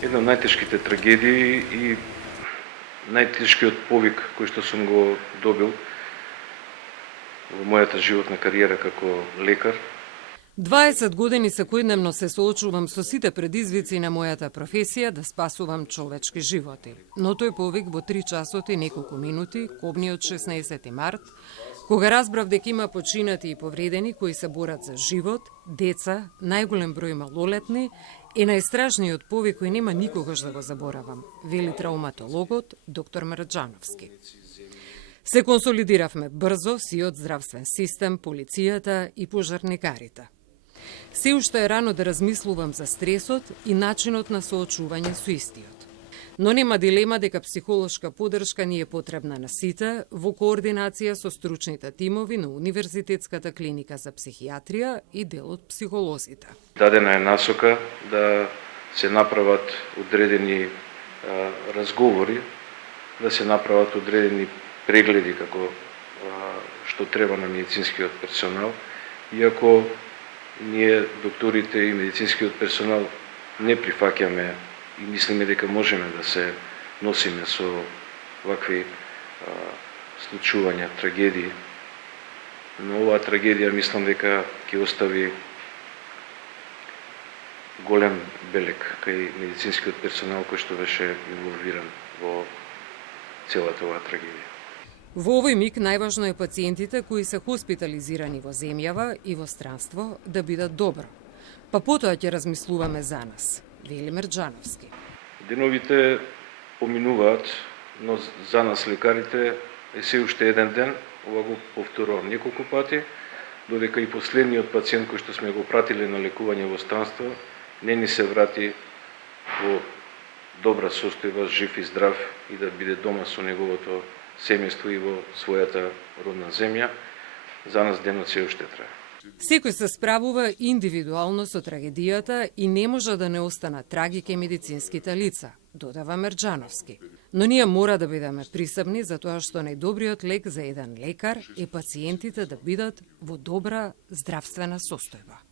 Една од најтешките трагедии и најтешкиот повик кој што сум го добил во мојата животна кариера како лекар. 20 години секојдневно се соочувам со сите предизвици на мојата професија да спасувам човечки животи. Но тој повик во 3 часот и неколку минути, кобниот 16 март, кога разбрав дека има починати и повредени кои се борат за живот, деца, најголем број малолетни, е најстражниот повик кој нема никогаш да го заборавам, вели травматологот доктор Мрџановски. Се консолидиравме брзо, сиот здравствен систем, полицијата и пожарникарите. Се уште е рано да размислувам за стресот и начинот на соочување со истиот. Но нема дилема дека психолошка подршка ни е потребна на сите во координација со стручните тимови на Универзитетската клиника за психијатрија и дел од психолозите. Дадена е насока да се направат одредени разговори, да се направат одредени прегледи како што треба на медицинскиот персонал, иако ние докторите и медицинскиот персонал не прифаќаме и мислиме дека можеме да се носиме со вакви случувања, трагедии. Но оваа трагедија мислам дека ќе остави голем белег кај медицинскиот персонал кој што беше инволвиран во целата оваа трагедија. Во овој миг најважно е пациентите кои се хоспитализирани во земјава и во странство да бидат добро. Па потоа ќе размислуваме за нас, вели Мрџановски. Деновите поминуваат, но за нас лекарите е се уште еден ден, ова го повторувам неколку пати, додека и последниот пациент кој што сме го пратиле на лекување во странство не ни се врати во добра состојба, жив и здрав и да биде дома со неговото семејство и во својата родна земја, за нас денот се уште трае. Секој се справува индивидуално со трагедијата и не може да не останат трагики медицинските лица, додава Мрџановски. Но ние мора да бидеме присебни за тоа што најдобриот лек за еден лекар е пациентите да бидат во добра здравствена состојба.